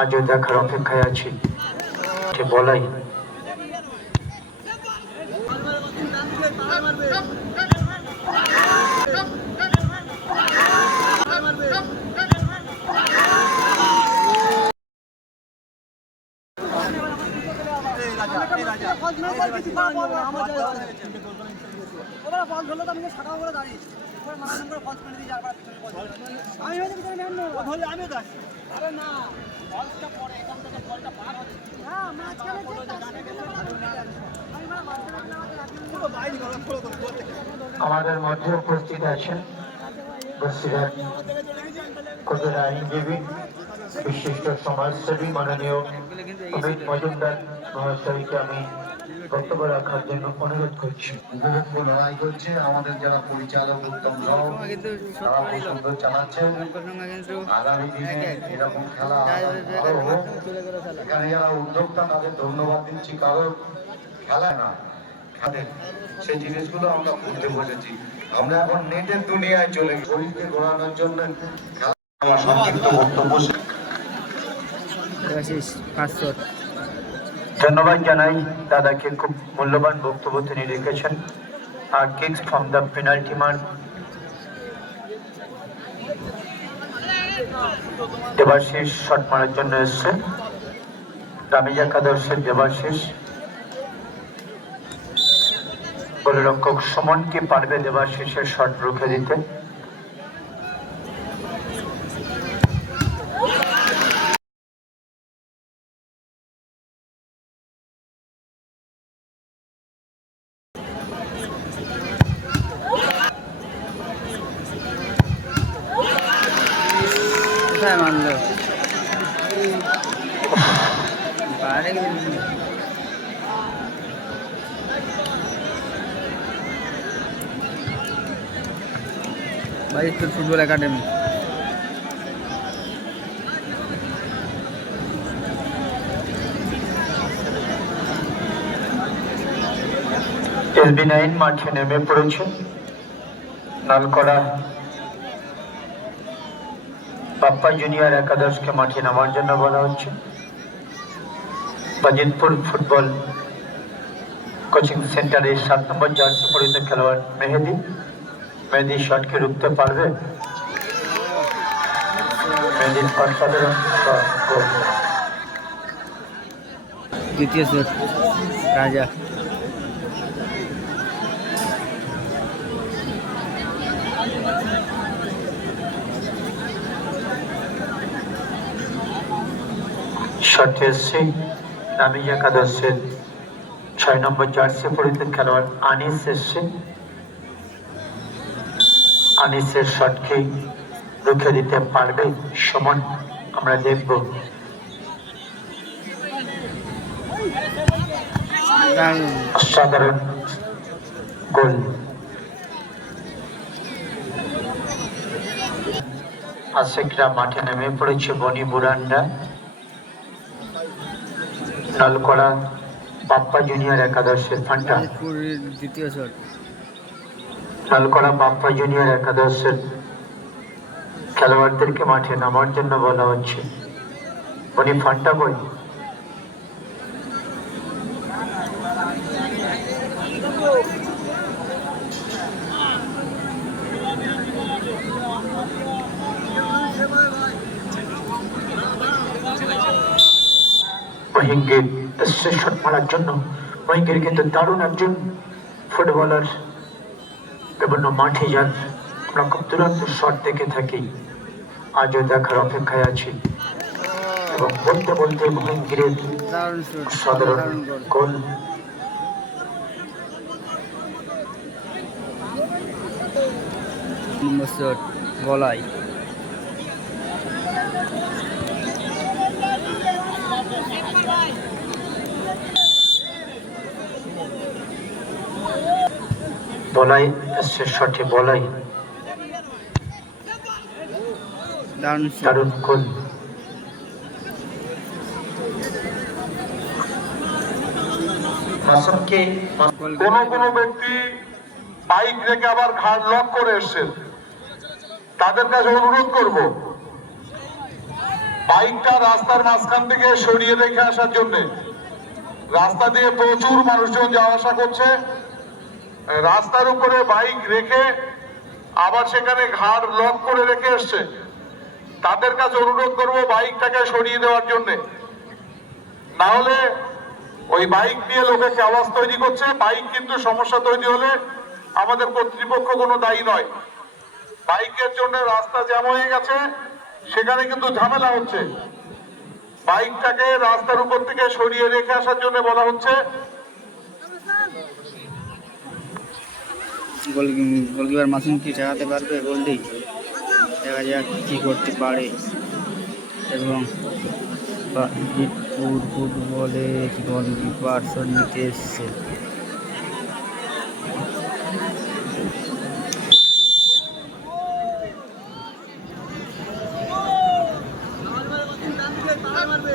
আজও দেখার অপেক্ষায় আছি। বলাই। বল ধরলো তো আমি সাদা করে দাঁড়িয়েছি। আমি তো আসছি আরে না বলটা আমাদের মধ্যে উপস্থিত আছেন আইনজীবী, বিশিষ্ট সমাজসেবী, মাননীয় অমিত মজুমদার মহাশয়কে আমি বক্তব্য রাখার জন্য অনুরোধ করছি উপভোগ্য লড়াই করছে আমাদের যারা পরিচালক উত্তম রাও তারা খুব সুন্দর চালাচ্ছেন আগামী দিনে এরকম খেলা আরও হোক। এখানে যারা উদ্যোক্তা তাদের ধন্যবাদ দিচ্ছি কারণ খেলায় না খেলে সেই জিনিসগুলো আমরা ভুলতে বসেছি আমরা এখন নেটের দুনিয়ায় চলে গেছি। শরীরকে ঘোরানোর জন্য আমার সংক্ষিপ্ত বক্তব্য শেষ। ধন্যবাদ জানাই দাদাকে খুব মূল্যবান বক্তব্য তিনি রেখেছেন। আর kicks from the penalty mark Debashis shot মারার জন্য এসছে। রামিজ একাদশের দেবাশিস গোলরক্ষক সুমন কি পারবে দেবাশিসের শট রুখে দিতে। কোথায় মারলো ফুটবল একাডেমি এলবি নাইন মাঠে নেমে পড়েছে। নালকড়া পাপ্পা জুনিয়র একাদশকে মাঠে নামার জন্য বলা হচ্ছে বাজিতপুর ফুটবল কোচিং সেন্টারের সাত নম্বর জার্সি পরিহিত খেলোয়াড় মেহেদি মেহেদি শটকে রুখতে পারবে মেহেদির অসাধারণ shot, goal। দ্বিতীয় শট রাজা শটে এসছে নামিজ একাদশের ছয় নম্বর জার্সি পরিহিত খেলোয়াড় আনিস এসছে আনিসের শটকে রুখে দিতে পারবে সমান, আমরা দেখব। দারুণ অসাধারণ গোল। আশেকরা মাঠে নেমে পড়েছে বনি বুরান্ডা। নলকড়া বাপ্পা জুনিয়র একাদশের বাজিতপুরের দ্বিতীয় শট বাপ্পা জুনিয়র একাদশের খেলোয়াড়দেরকে মাঠে নামার জন্য বলা হচ্ছে। উনি ফান্টা বই। মহিঙ্গের শট মারার জন্য। মহিঙ্গের কিন্তু দারুণ একজন ফুটবলার। বিভিন্ন মাঠে যান। আমরা খুব দুরন্ত শট দেখে থাকি। আজও দেখার অপেক্ষায় আছি। এবং বলতে বলতে মহিঙ্গিরের সাধারণ গোল। গলায় বলাই শটে বলাই। দারুণ কোন কোন ব্যক্তি বাইক রেখে আবার ঘাড় লক করে এসছেন। তাদের কাছে অনুরোধ করব বাইকটা রাস্তার মাঝখান থেকে সরিয়ে রেখে আসার জন্য। রাস্তা দিয়ে প্রচুর মানুষজন যাওয়া আসা করছে। রাস্তার উপরে বাইক রেখে আবার সেখানে ঘাড় লক করে রেখে এসছে। তাদের কাছে অনুরোধ করব বাইকটাকে সরিয়ে দেওয়ার জন্য। না হলে ওই বাইক নিয়ে লোকে আওয়াজ তৈরি করছে। বাইক কিন্তু সমস্যা তৈরি হলে আমাদের কর্তৃপক্ষ কোনো দায়ী নয়। বাইকের জন্য রাস্তা জ্যাম হয়ে গেছে, সেখানে কিন্তু ঝামেলা হচ্ছে। বাইকটাকে রাস্তার উপর থেকে সরিয়ে রেখে আসার জন্য বলা হচ্ছে গোল- গোলকিপার মাসুম কি ঠেকাতে পারবে গোলটি? দেখা যাক কি করতে পারে। এবং জিতপুর গোলকিপার নিতে এসছে। মারবে